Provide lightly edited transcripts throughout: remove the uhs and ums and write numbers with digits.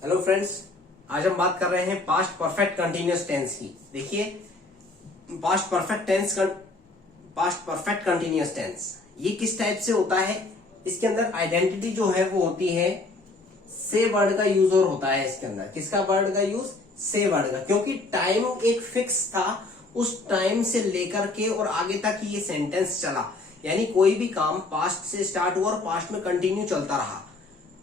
Hello friends, आज हम बात कर रहे हैं पास्ट परफेक्ट कंटिन्यूअस टेंस की। देखिए, पास्ट परफेक्ट कंटिन्यूअस टेंस ये किस टाइप से होता है। इसके अंदर आइडेंटिटी जो है वो होती है से वर्ड का यूज और होता है। इसके अंदर किसका वर्ड का यूज? से वर्ड का, क्योंकि टाइम एक फिक्स था, उस टाइम से लेकर के और आगे तक ये सेंटेंस चला, यानी कोई भी काम पास्ट से स्टार्ट हुआ और पास्ट में कंटिन्यू चलता रहा।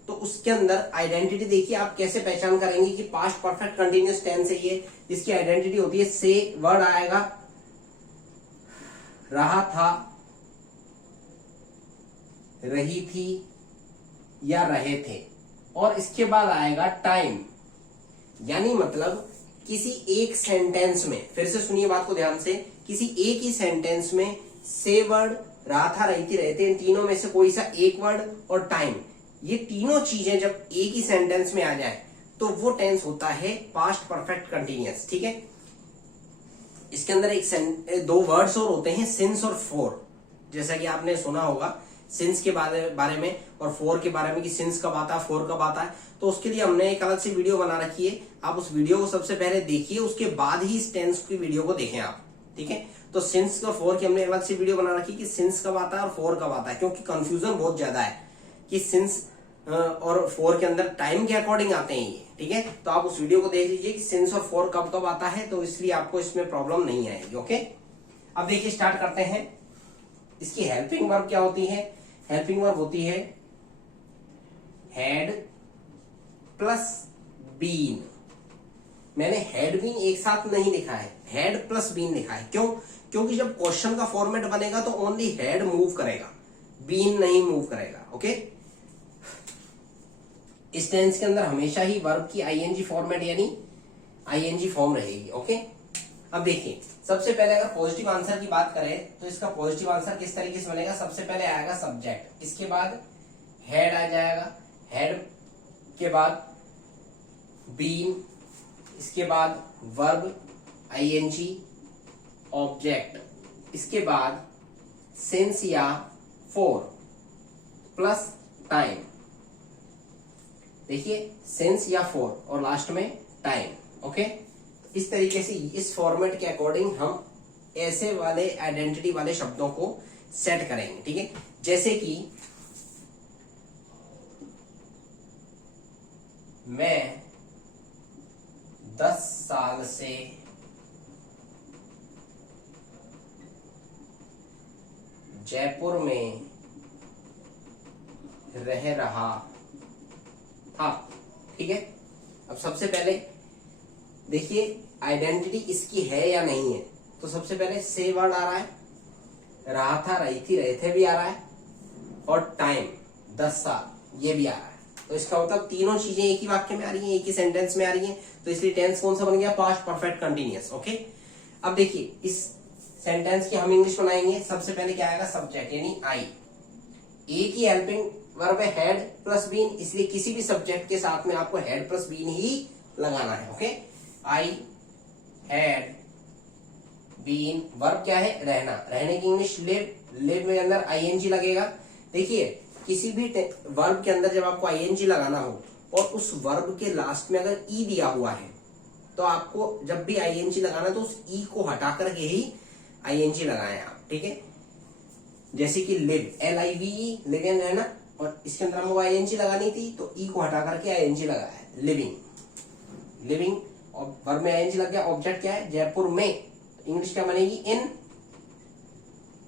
तो उसके अंदर आइडेंटिटी देखिए, आप कैसे पहचान करेंगे कि पास्ट परफेक्ट कंटिन्यूअस टेंस है ये। इसकी आइडेंटिटी होती है से वर्ड आएगा, रहा था, रही थी या रहे थे, और इसके बाद आएगा टाइम। यानी मतलब किसी एक सेंटेंस में, फिर से सुनिए बात को ध्यान से, किसी एक ही सेंटेंस में से वर्ड, रहा था, रही थी, रहे थे, इन तीनों में से कोई सा एक वर्ड और टाइम, ये तीनों चीजें जब एक ही सेंटेंस में आ जाए तो वो टेंस होता है पास्ट परफेक्ट कंटिन्यूअस। ठीक है, इसके अंदर दो वर्ड्स और होते हैं, सिंस और फोर। जैसा कि आपने सुना होगा सिंस के बारे में और फोर के बारे में कि सिंस कब आता है, फोर कब आता है। तो उसके लिए हमने एक अलग से वीडियो बना रखी है, आप उस वीडियो को सबसे पहले देखिए, उसके बाद ही इस टेंस की वीडियो को देखें आप। ठीक है, तो सिंस और फोर की हमने अलग से वीडियो बना रखी कि सिंस कब आता है और फोर कब आता है, क्योंकि कंफ्यूजन बहुत ज्यादा है कि सिंस और फोर के अंदर टाइम के अकॉर्डिंग आते हैं ये। ठीक है, तो आप उस वीडियो को देख लीजिए कि सिंस और फोर कब कब आता है, तो इसलिए आपको इसमें प्रॉब्लम नहीं आएगी। ओके, अब देखिए स्टार्ट करते हैं। इसकी हेल्पिंग वर्ब क्या होती है? हेल्पिंग वर्ब होती है हैड प्लस बीन। मैंने हैड बीन एक साथ नहीं लिखा है, हैड प्लस बीन लिखा है। क्यों? क्योंकि जब क्वेश्चन का फॉर्मेट बनेगा तो ओनली हैड मूव करेगा, बीन नहीं मूव करेगा। ओके, इस टेंस के अंदर हमेशा ही वर्ब की आईएनजी फॉर्मेट यानी आईएनजी फॉर्म रहेगी। ओके, अब देखिए, सबसे पहले अगर पॉजिटिव आंसर की बात करें तो इसका पॉजिटिव आंसर किस तरीके से बनेगा? सबसे पहले आएगा सब्जेक्ट, इसके बाद हेड आ जाएगा, हेड के बाद बीन, इसके बाद वर्ब आईएनजी ऑब्जेक्ट, इसके बाद सिंस या फोर प्लस टाइम। देखिए, सिंस या फोर और लास्ट में टाइम। ओके, इस तरीके से इस फॉर्मेट के अकॉर्डिंग हम ऐसे वाले आइडेंटिटी वाले शब्दों को सेट करेंगे। ठीक है, जैसे कि मैं 10 साल से जयपुर में रह रहा था। ठीक है, अब सबसे पहले देखिए आइडेंटिटी इसकी है या नहीं है। तो सबसे पहले से वर्ड आ रहा है, रहा था, रही थी, रहे थे भी आ रहा है, और टाइम 10 साल ये भी आ रहा है। तो इसका मतलब तीनों चीजें एक ही वाक्य में आ रही हैं, एक ही सेंटेंस में आ रही हैं। तो इसलिए टेंस कौन सा बन गया? Past perfect continuous. ओके, अब देखिए इस सेंटेंस की हम इंग्लिश बनाएंगे। सबसे पहले क्या आएगा? सब्जेक्ट यानी आई। एक ही हेल्पिंग वर्ब है हेड प्लस बीन, इसलिए किसी भी सब्जेक्ट के साथ में आपको हेड प्लस बीन ही लगाना है। Okay, I had been, verb क्या है? रहना, रहने की इंग्लिश लिव, लिव में अंदर आईएनजी लगेगा। देखिए, किसी भी वर्ब के अंदर जब आपको आईएनजी लगाना हो और उस वर्ब के लास्ट में अगर ई दिया हुआ है तो आपको जब भी आईएनजी लगाना तो उस ई को हटा करके ही आईएनजी लगाएं आप। ठीक है, जैसे कि लिव, LIVE, लिव इन रहना, और इसके अंदर हमको आईएनजी लगानी थी तो ई को हटा करके आईएनजी लगाया है, लिविंग। लिविंग और वर्ब में आईएनजी लग गया। ऑब्जेक्ट क्या है? जयपुर में, इंग्लिश क्या बनेगी? इन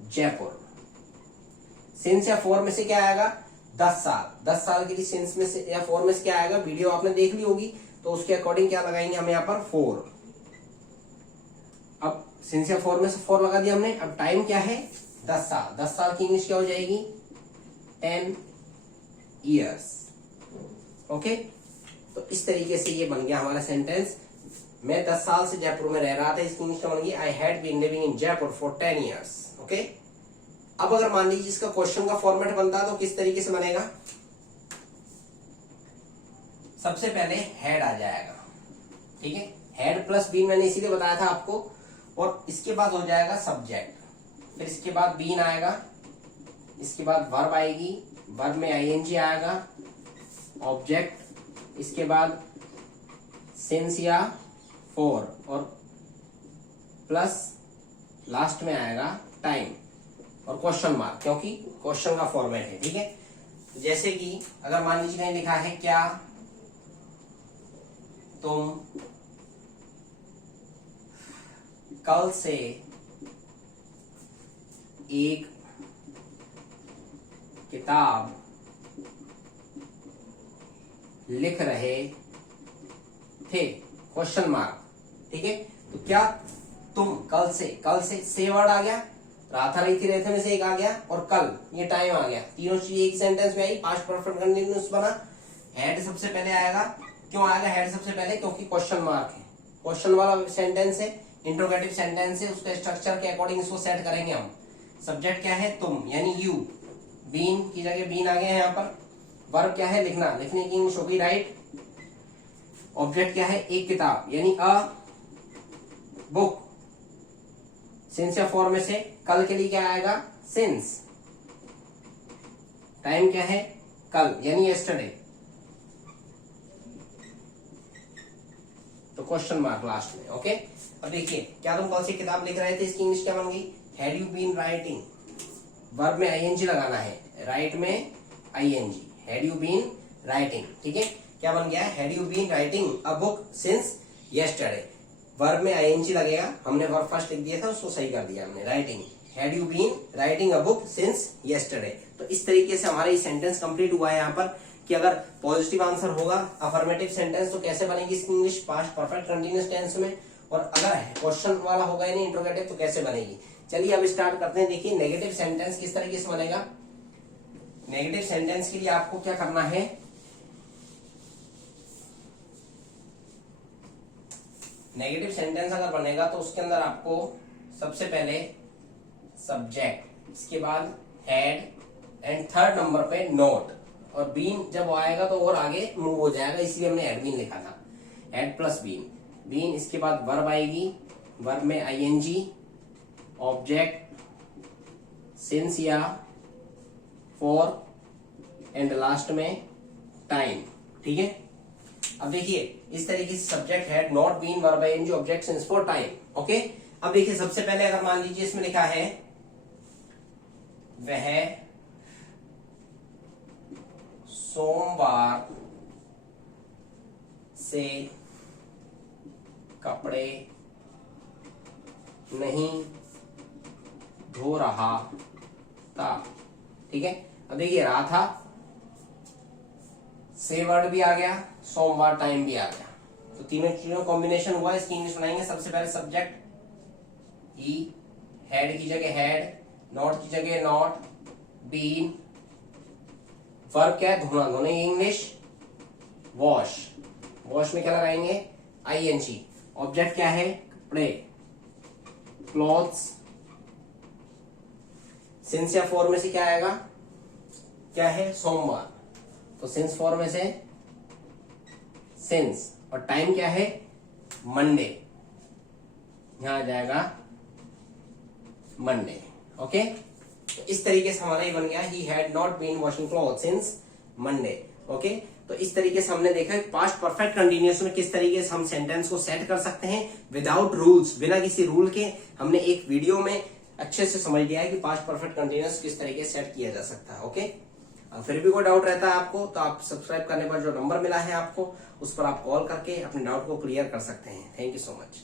जयपुर। सिंस या फोर में से क्या आएगा? 10 साल। 10 साल के लिए सिंस में से या फोर में से क्या आएगा? वीडियो आपने देख ली होगी, तो उसके अकॉर्डिंग क्या लगाएंगे हम यहाँ पर? 4। अब सिंस या फोर में से 4 लगा दिया हमने। अब टाइम क्या है? 10 साल। 10 साल की इंग्लिश क्या हो जाएगी? 10 years। ओके, तो इस तरीके से ये बन गया हमारा सेंटेंस। मैं 10 साल से जयपुर में रह रहा था, इसकी इंग्लिश बन गई I had been living in Jaipur for 10 years। Okay, अब अगर मान लीजिए इसका क्वेश्चन का फॉर्मेट बनता तो किस तरीके से बनेगा? सबसे पहले हेड आ जाएगा। ठीक है, हेड प्लस बीन मैंने इसीलिए बताया था आपको, और इसके बाद हो जाएगा सब्जेक्ट, फिर इसके बाद बीन आएगा, इसके बाद वर्ब आएगी, वर्ब में आईएनजी आएगा, ऑब्जेक्ट, इसके बाद सिंस या फॉर, और प्लस लास्ट में आएगा टाइम और क्वेश्चन मार्क, क्योंकि क्वेश्चन का फॉर्मेट है। ठीक है, जैसे कि अगर मान लीजिए कहीं लिखा है क्या तुम कल से एक किताब लिख रहे थे, क्वेश्चन मार्क। ठीक है, तो क्या तुम कल से वर्ड आ गया, रात रही थी, रहते में से एक आ गया, और कल ये टाइम आ गया, तीनों चीजें एक सेंटेंस में आई, पास्ट परफेक्ट कंटीन्यूअस बना। हेड सबसे पहले आएगा, क्यों आएगा हेड सबसे पहले? क्योंकि क्वेश्चन मार्क है, क्वेश्चन वाला सेंटेंस है, इंट्रोगेटिव सेंटेंस है, उसके स्ट्रक्चर के अकॉर्डिंग इसको सेट करेंगे हम। सब्जेक्ट क्या है? तुम, यानी यू। बीन की जगह बीन आ गया है यहाँ पर। वर्ब क्या है? लिखना, लिखने की इंग्लिश होगी राइट। ऑब्जेक्ट क्या है? एक किताब, यानी अ बुक। सिंस या फॉर में से कल के लिए क्या आएगा? सिंस। टाइम क्या है? कल, यानी यस्टरडे, तो क्वेश्चन मार्क लास्ट में। ओके, अब देखिए, क्या तुम कल से किताब लिख रहे थे, इसकी इंग्लिश क्या बन गई? Had you been writing. Verb में आईएनजी लगाना है, राइट में I N G, had you been writing. ठीक है, क्या बन गया? Had you been writing a book since yesterday. Verb में आईएनजी लगेगा, हमने वर्ब फर्स्ट लिख दिया था, उसको सही कर दिया हमने, writing. Had you been writing a book since yesterday. तो इस तरीके से हमारा ये सेंटेंस कंप्लीट हुआ है यहाँ पर, कि अगर पॉजिटिव आंसर होगा अफर्मेटिव सेंटेंस तो कैसे बनेगी इसकी English? Past perfect continuous tense में। और अगर क्वेश्चन वाला होगा यानी इंट्रोगेटिव तो कैसे बनेगी? चलिए अब स्टार्ट करते हैं। देखिए नेगेटिव सेंटेंस किस तरीके से बनेगा। नेगेटिव सेंटेंस के लिए आपको क्या करना है, नेगेटिव सेंटेंस अगर बनेगा तो उसके अंदर आपको सबसे पहले सब्जेक्ट, इसके बाद हेड, एंड थर्ड नंबर पे नोट, और बीन जब आएगा तो और आगे मूव हो जाएगा, इसलिए हमने हेड बीन लिखा था। हेड प्लस बीन, बीन, इसके बाद वर्ब आएगी, वर्ब में आईएनजी, ऑब्जेक्ट सिंस या फॉर, एंड लास्ट में टाइम। ठीक है, अब देखिए इस तरीके से subject had not been verb I N G object since for time. Okay, अब देखिए सबसे पहले अगर मान लीजिए इसमें लिखा है वह सोमवार से कपड़े नहीं धो रहा था। ठीक है, अब देखिए रहा था, से वर्ड भी आ गया, सोमवार टाइम भी आ गया, तो तीनों चीजों कॉम्बिनेशन हुआ। इसकी इंग्लिश बनाएंगे। सबसे पहले सब्जेक्ट ही, हेड की जगह हेड, नॉट की जगह नॉट, बीन, वर्ब क्या है? धोना, धोने की इंग्लिश वॉश, वॉश में क्या लगाएंगे? आईएनजी। ऑब्जेक्ट क्या है? कपड़े, क्लॉथ्स। सिंस या फॉर में से क्या आएगा? क्या है? सोमवार, तो सिंस फॉर में से सिंस, और टाइम क्या है? मंडे, यहां आ जाएगा मंडे। ओके, तो इस तरीके से हमारा ये बन गया, he had not been washing cloth since Monday. Okay, तो इस तरीके से हमने देखा पास्ट परफेक्ट कंटीन्यूअस में किस तरीके से हम सेंटेंस को सेट कर सकते हैं विदाउट रूल्स, बिना किसी रूल के। हमने एक वीडियो में अच्छे से समझ लिया है कि पास्ट परफेक्ट कंटीन्यूअस किस तरीके से सेट किया जा सकता है। ओके, फिर भी कोई डाउट रहता है आपको तो आप सब्सक्राइब करने पर जो नंबर मिला है आपको, उस पर आप कॉल करके अपने डाउट को क्लियर कर सकते हैं। Thank you so much.